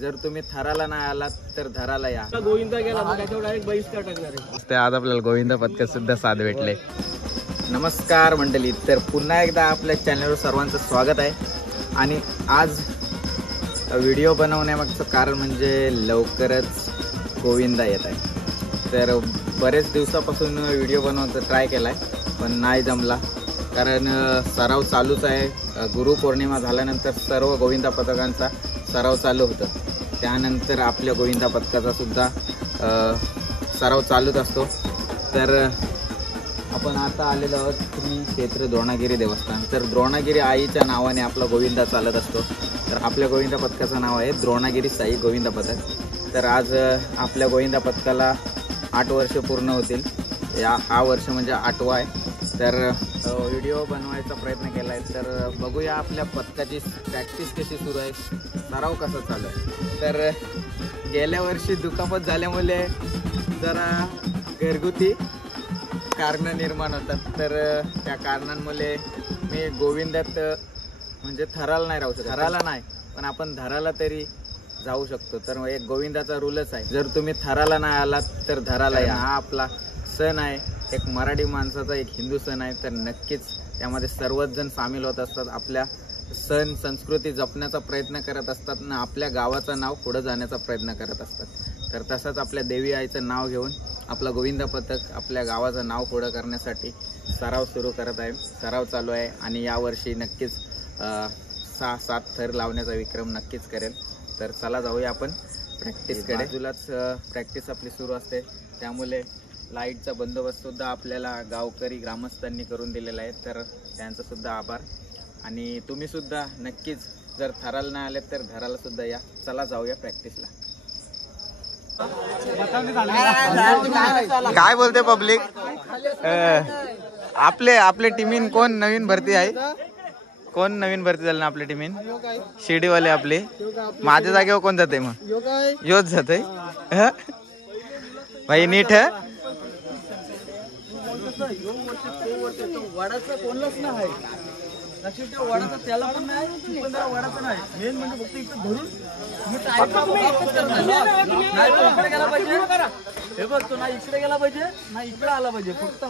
जर तुम्ही थराला नाही आलात तर धराला या. गोविंदा गेला मग त्याच्यावर डायरेक्ट बहिष्कार टाकणार आहे. ते आज आपल्याला गोविंदा पथकात सुद्धा साथ भेटले. नमस्कार मंडळी, तर पुन्हा एकदा आपल्या चॅनलवर सर्वांचं स्वागत आहे. आणि आज व्हिडिओ बनवण्यामागचं कारण म्हणजे लवकरच गोविंदा येत आहे. तर बरेच दिवसापासून व्हिडिओ बनवायचा ट्राय केला आहे पण नाही जमला, कारण सराव चालूच आहे. गुरुपौर्णिमा झाल्यानंतर सर्व गोविंदा पथकांचा सराव चालू होतं. त्यानंतर आपल्या गोविंदा पथकाचा सुद्धा सराव चालूच असतो. तर आपण आता आलेलो आहोत श्री क्षेत्र द्रोणागिरी देवस्थान. तर द्रोणागिरी आईच्या नावाने आपला गोविंदा चालत असतो. तर आपल्या गोविंदा पथकाचं नाव आहे द्रोणागिरी साई गोविंदा पथक. तर आज आपल्या गोविंदा पथकाला 8 वर्ष पूर्ण होतील. हा वर्ष म्हणजे 8वा आहे. तर व्हिडिओ बनवायचा प्रयत्न केला आहे. तर बघूया आपल्या पथकाची प्रॅक्टिस कशी सुरू आहे, सराव कसा चालू आहे. तर गेल्या वर्षी दुखापत झाल्यामुळे जरा घरगुती कारणं निर्माण होतात. तर त्या कारणांमुळे मी गोविंदात म्हणजे थराला नाही राहू शकत. थराला नाही पण आपण धराला तरी जाऊ शकतो. तर एक गोविंदाचा रूलच आहे, जर तुम्ही थराला नाही आलात तर धराला या. हा आपला सण आहे, एक मराठी माणसाचा एक हिंदू सण आहे. तर नक्कीच त्यामध्ये सर्वच जण सामील होत असतात, आपल्या सण संस्कृती जपण्याचा प्रयत्न करत असतात ना, आपल्या गावाचं नाव पुढे जाण्याचा प्रयत्न करत असतात. तर तसंच आपल्या देवी आईचं नाव घेऊन आपला गोविंदा पथक आपल्या गावाचं नाव पुढं करण्यासाठी सराव सुरू करत आहे. सराव चालू आहे आणि यावर्षी नक्कीच 6-7 थर लावण्याचा विक्रम नक्कीच करेल. तर चला जाऊया आपण प्रॅक्टिसकडे. बाजूलाच प्रॅक्टिस आपली सुरू असते, त्यामुळे लाईटचा बंदोबस्त सुद्धा आपल्याला गावकरी ग्रामस्थांनी करून दिलेला आहे. तर त्यांचा सुद्धा आभार. आणि तुम्ही सुद्धा नक्कीच जर थराला नाही आले तर धराला सुद्धा या. चला जाऊया प्रॅक्टिसला. काय बोलते पब्लिक? आपले टीमीन कोण नवीन भरती आहे? कोण नवीन भरती झाली ना आपली टीमीन? शिर्डीवाले आपले. माझ्या जागेवर कोण जाते मग? योच जाते भाई. नीट है वडाचं कोणलाच नाही. वडाचा त्याला पण नाही, वडाचं नाही. मेन म्हणजे फक्त इकडे धरून इकडे गेला पाहिजे. हे बघ, तो ना इकडे गेला पाहिजे ना इकडे आला पाहिजे. फक्त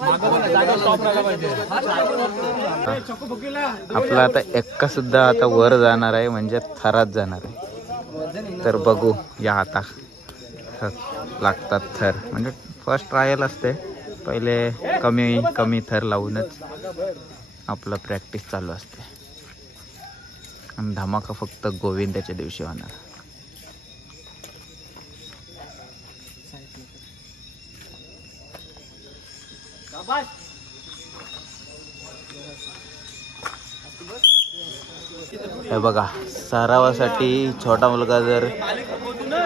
आपला आता एक्का सुद्धा आता वर जाणार आहे, म्हणजे थरात जाणार आहे. तर बघू या आता लागतात थर. म्हणजे फर्स्ट ट्रायल असते, पहिले कमी थर लावूनच आपलं प्रॅक्टिस चालू असते. आणि धमाका फक्त गोविंदाच्या दिवशी होणार. हे बघा, सरावासाठी छोटा मुलगा जर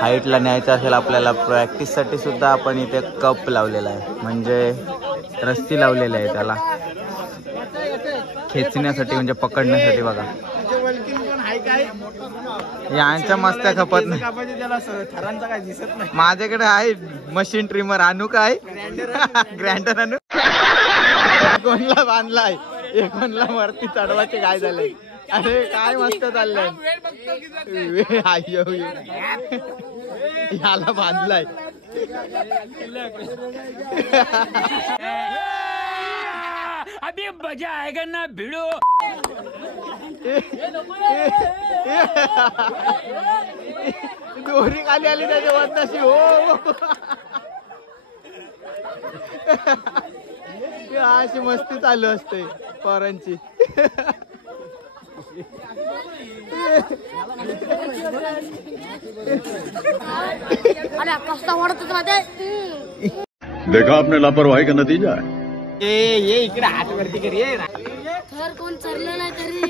हाईटला न्यायचा असेल आपल्याला, प्रॅक्टिससाठी सुद्धा आपण इथे कप लावलेला आहे, म्हणजे रस्सी लावलेली आहे त्याला खेचण्यासाठी, म्हणजे पकडण्यासाठी. बघा यांच्या मस्त्या खपत नाही. माझ्याकडे आहे मशीन ट्रिमर. आणू काय? ग्राइंडर आणू. कोणला बांधलाय, कोणला वरती चढवायचे काय झाले. अरे काय मस्त चाललंय. याला बांधलाय. अभी मजा आएगा ना भिड़ो. दोरी खाली आली त्याच्या वरती. हो अशी मस्ती चालू असते पोरांची. देखा आपने लापरवाही का नतीजा है. ये इकडे हात वरती कर. ये थर कोण चरलं नाही तरी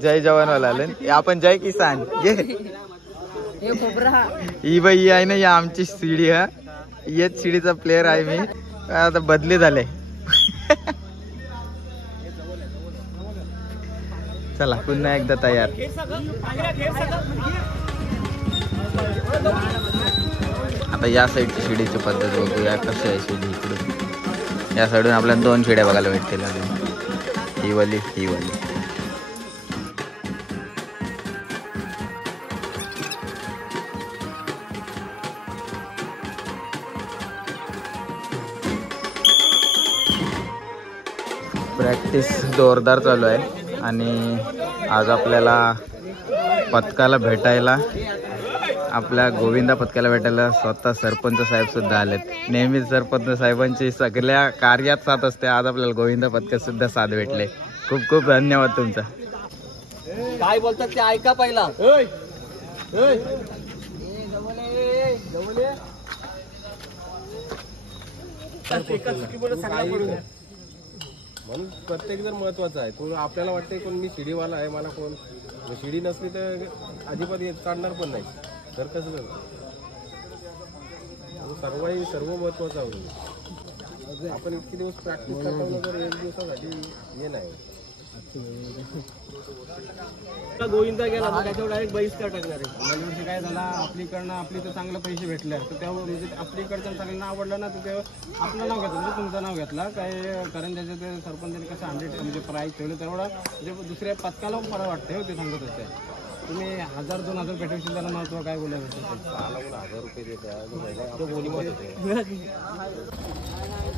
जय जवानवाला आले. आपण जय किसान. ही बाई आहे ना, या आमची सीडी. हा येच सीडीचा प्लेअर आहे मी. आता बदली झाले. चला पुन्हा एकदा तयार. आता या साईडची शिडीची पद्धत बघूया कशी आहे शिडी. इकडून या साईडून आपल्याला 2 शिड्या बघायला भेटतील. ही वाली, ही वाली. प्रॅक्टिस जोरदार चालू आहे आणि आज आपल्याला पथकाला भेटायला आपल्या गोविंदा पथकाला भेटायला स्वतः सरपंच साहेब सुद्धा आलेत. नेहमीच सरपंच साहेबांची सगळ्या कार्यात साथ असते, आज आपल्याला गोविंदा पथकात सुद्धा साथ भेटले. खूप खूप धन्यवाद तुमचा. काय बोलतात ते ऐका पहिला. म्हणून प्रत्येक जण महत्वाचा आहे. तो आपल्याला वाटते कोण मी शिडीवाला आहे, मला कोण शिडी नसली तर अजिबात काढणार पण नाही. तर कसं सर्व महत्वाचं आहे. आपण इतके दिवस प्रॅक्टिस करतो तर एक दिवसासाठी हे नाही. गोविंदा गेला तर त्याच्यावर डायरेक्ट बहिष्कार टाकणार आहे. गेल्या वर्षी काय झाला, आपली तर चांगले पैसे भेटले तर तेव्हा म्हणजे आपलीकडचं सगळ्यांना आवडलं ना, तर तेव्हा आपलं नाव घेतलं म्हणजे तुमचं नाव घेतला काय. कारण त्याच्या ते सरपंचाने कसं 100 म्हणजे प्राईज ठेवलं तेवढा म्हणजे दुसऱ्या पथकाला फरक वाटते हो. ते सांगत होते तुम्ही 1000-2000 भेटवशील त्याला महत्व काय बोलायचं. 1000 रुपये देतात बोली मत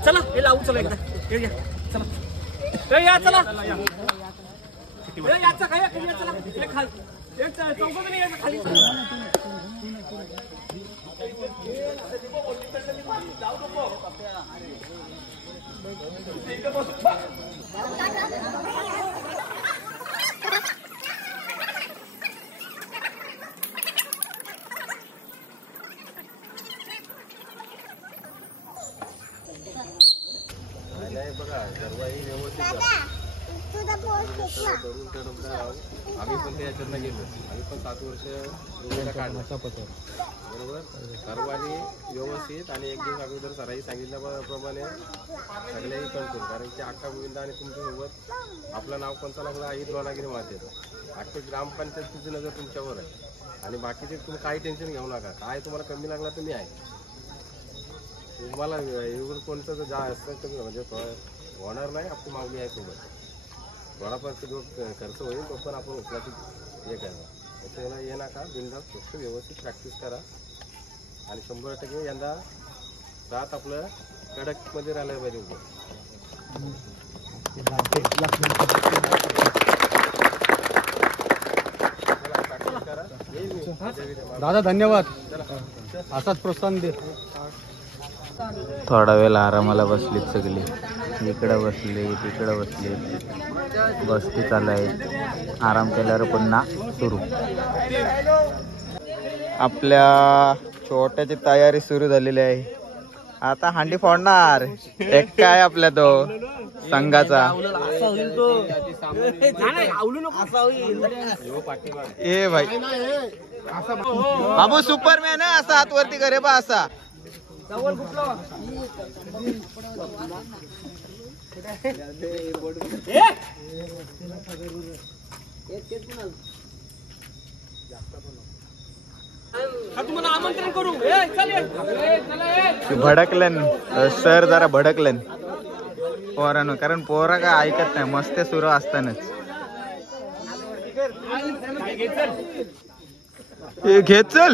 चला हे लावू. चला एकदा हे घ्या. चला या. चला याचा काय चला एक खाली एक चौघं नाही यायचं खाली. नाही बघा सर्वही व्यवस्थित आम्ही पण ते याच्यातनं गेलो. आम्ही पण 7 वर्ष रोजगार काढण्याचा पत्र बरोबर. सर्वांनी व्यवस्थित आणि एक दिवस अगोदर सरांनी सांगितल्याप्रमाणे सगळ्याही कंट्रोल. कारण की अख्खा गोविंदा आणि तुमच्यासोबत आपलं नाव कोणता लागला आई द्रोणागिरी माते. अख्खे ग्रामपंचायतीची नजर तुमच्यावर आहे आणि बाकीचे तुम्ही काही टेन्शन घेऊ नका. काय तुम्हाला कमी लागला तर मी आहे. तुम्हाला एवढं कोणतं जास्त कमी म्हणजे होणार नाही. आपली मागणी आहे सोबत. थोडाफार जो खर्च होईल तो पण आपण उचलाची हे करा. त्याला ये नका. बिनधास्त फक्त व्यवस्थित प्रॅक्टिस करा आणि 100% यंदा रात आपलं कडकमध्ये राहायला पाहिजे. प्रॅक्टिस करा. दादा धन्यवाद. असाच प्रोत्साहन दे. थोडा वेळ आरामाला बसलीत सगळी. इकडं बसली तिकडं बसली. बसती चालू आहे. आराम केल्यावर पुन्हा सुरू. आपल्या छोट्याची तयारी सुरू झालेली आहे. आता हांडी फोडणार. एक काय आपल्या तो संघाचा ए भाई बाबू सुपरमॅन आहे. असा हातवरती करे बा असा. तुम्हाला आमंत्रण करू. भडकलन सर जरा भडकलन पोरानं. कारण पोरा काय ऐकत नाही. मस्त सुरू असतानाच घे चल.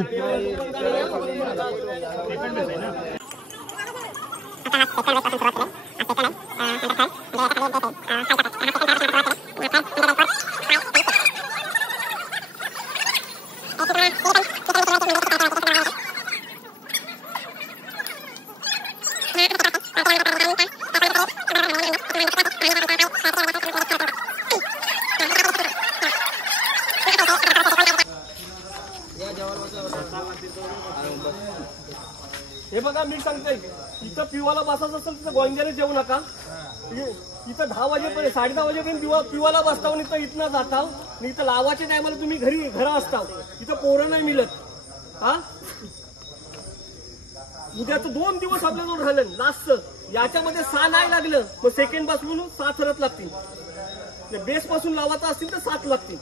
हे बघा मी सांगतोय, इथं पिवाला बसायचं असेल तर गोंजाने जेवू नका. इथं 10 वाजेपर्यंत 10:30 वाजेपर्यंत पिवाला बसता. इथनं जाता. इथं लावाच्या टायमाला तुम्ही घरा असता. इथं पोरं नाही मिळत. हा उद्याचं 2 दिवस आपल्याजवळ राहिलं लास्ट. याच्यामध्ये 6 नाही लागलं मग सेकंड पासून 6 थरत लागतील. बेस पासून लावायचं असतील तर 7 लागतील.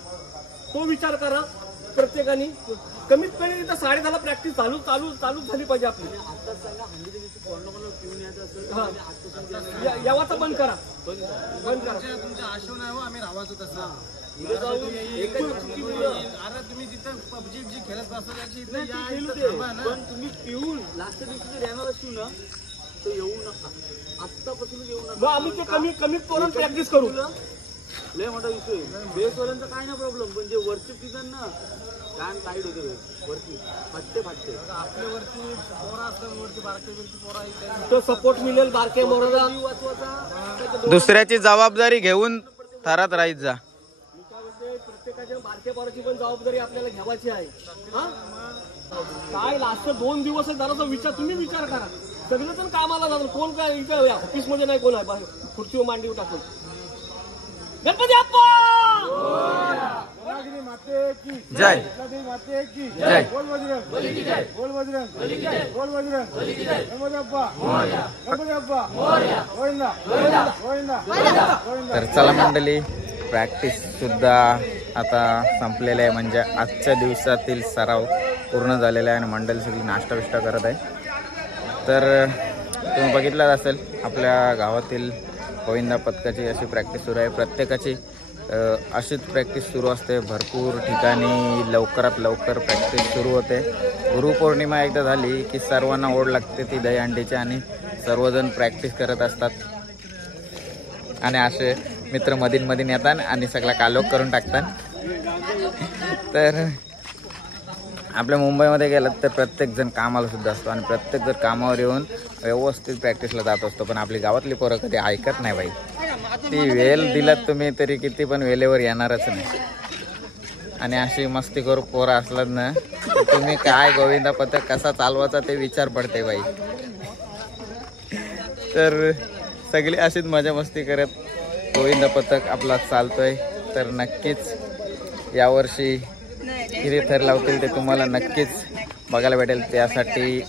तो विचार करा प्रत्येकाने. कमीत कमी इथं 10:30 प्रॅक्टिस चालू झाली पाहिजे आपली. यावाचं बंद करा. तुमच्या आशव नाही हो. आम्ही राहायचो तसं. तुम्ही तिथं पबजी खेळत बसता. पण तुम्ही पिऊन लास्ट दिवशी जर येणार असू ना मग आम्ही ते कमी करून प्रॅक्टिस करू. लय मोठा विषय बेसवाल्यांचा काय ना प्रॉब्लेम, पण जे वरचे सीझन ना कान टाईट होते वरती फाटते आपल्या वरती पोरा असतात, वरती बारके पोरा सपोर्ट मिळेल बारके मोराला. दुसऱ्याची जबाबदारी घेऊन थरात राहीत जा. प्रत्येकाच्या बारके पोराची पण जबाबदारी आपल्याला घ्यावायची आहे. हा काय लास्ट 2 दिवस जरासा तुम्ही विचार करा. सगळेजण कामाला जातात, कोण काय इकडे ऑफिस मध्ये नाही, कोण आहे बाहेर खुर्चीवर मांडीवर टाकून. गणपती बाप्पा जय जय. तर चला मंडळी, प्रॅक्टिस सुद्धा आता संपलेलं आहे, म्हणजे आजच्या दिवसातील सराव पूर्ण झालेला आहे आणि मंडळी सगळी नाश्ता बिष्टा करत आहे. तर तुम्ही बघितलं असेल आपल्या गावातील गोविंदा पथकाची अशी प्रॅक्टिस सुरू आहे. प्रत्येकाची अशीच प्रॅक्टिस सुरू असते. भरपूर ठिकाणी लवकरात लवकर प्रॅक्टिस सुरू होते. गुरुपौर्णिमा एकदा झाली की सर्वांना ओढ लागते ती दहीहंडीची आणि सर्वजण प्रॅक्टिस करत असतात. आणि असे मित्र मधीन येतात आणि सगळा कालोख करून टाकतात. तर आपल्या मुंबईमध्ये गेलात तर प्रत्येक जण कामाला सुद्धा असतो आणि प्रत्येक जण कामावर येऊन व्यवस्थित प्रॅक्टिसला जात असतो. पण आपली गावातली पोरं कधी ऐकत नाही बाई. ती वेल दिलात तुम्ही तरी किती पण वेळेवर येणारच नाही. आणि अशी मस्ती करू पोरं असलात ना, तुम्ही काय गोविंदा पथक कसा चालवायचा ते विचार पडते बाई. तर सगळी अशीच मजा मस्ती करत गोविंदा पथक आपला चालतोय. तर नक्कीच यावर्षी किती थर लावतील ते तुम्हाला नक्कीच बघायला भेटेल. त्यासाठी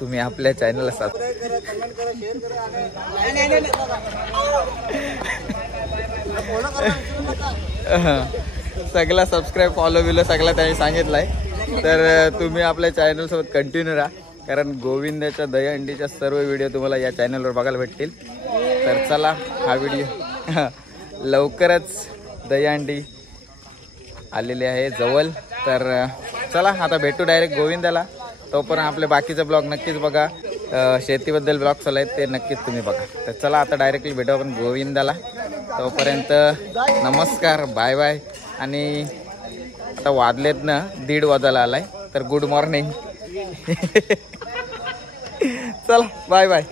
तुम्ही आपल्या चॅनलला सगळा सबस्क्राईब फॉलो बिलो सगळा त्यांनी सांगितलं आहे. तर तुम्ही आपल्या चॅनलसोबत कंटिन्यू राहा, कारण गोविंदाच्या दहीहंडीच्या सर्व व्हिडिओ तुम्हाला या चॅनलवर बघायला भेटतील. तर चला, हा व्हिडिओ लवकरच दहीहंडी आलेली आहे जवळ. तर चला आता भेटू डायरेक्ट गोविंदाला. तोपर्यंत आपले बाकीचे ब्लॉग नक्कीच बघा. शेतीबद्दल ब्लॉग चालू आहेत ते नक्कीच तुम्ही बघा. तर चला आता डायरेक्टली भेटू आपण गोविंदाला. तोपर्यंत नमस्कार, बाय बाय. आणि आता वाजलेत ना 1:30 वाजायला आलाय. तर गुड मॉर्निंग. चला बाय बाय.